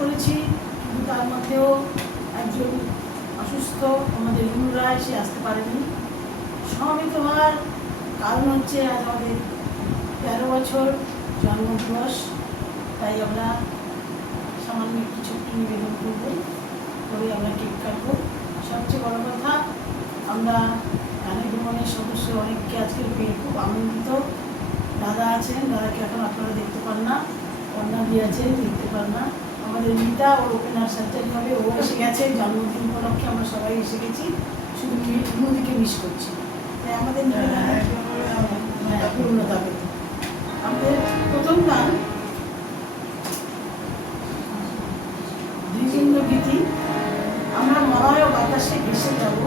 করেছি, কিন্তু তার মধ্যেও একজন অসুস্থ আমাদের রিমু রায়, সে আসতে পারেনি। সমবেত হওয়ার কারণ হচ্ছে আজ আমাদের 13 বছর জন্মদিবস, তাই আমরা সামান্য একটু ছোট্ট নিবেদন করবো, করে আমরা কেক কাটবো। সবচেয়ে বড় কথা, আমরা গানের ভ্রমণের সদস্য অনেককে আজকে পেয়ে খুব আনন্দিত। দাদা আছেন, দাদাকে এখন আপনারা দেখতে পান না, অন্যাদি আছেন, দেখতে পান না। আমাদের মিতা ওর ওপেনার সার্জারি হবে, ও এসে গেছে, জন্মদিন উপলক্ষে আমরা সবাই এসে গেছি, শুধু মুদিকে মিস করছি। তাই আমাদের পূর্ণতা পেত। আমাদের প্রথম গান দ্বিজেন্দ্র গীতি, আমরা মলয় বাতাসে ভেসে যাব,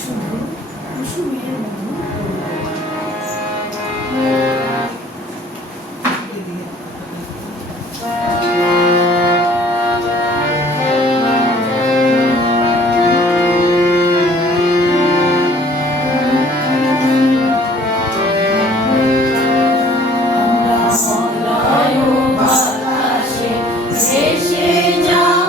শুধু কুসুমের মধু আমরা মলয় বাতাসে ভেসে যাব।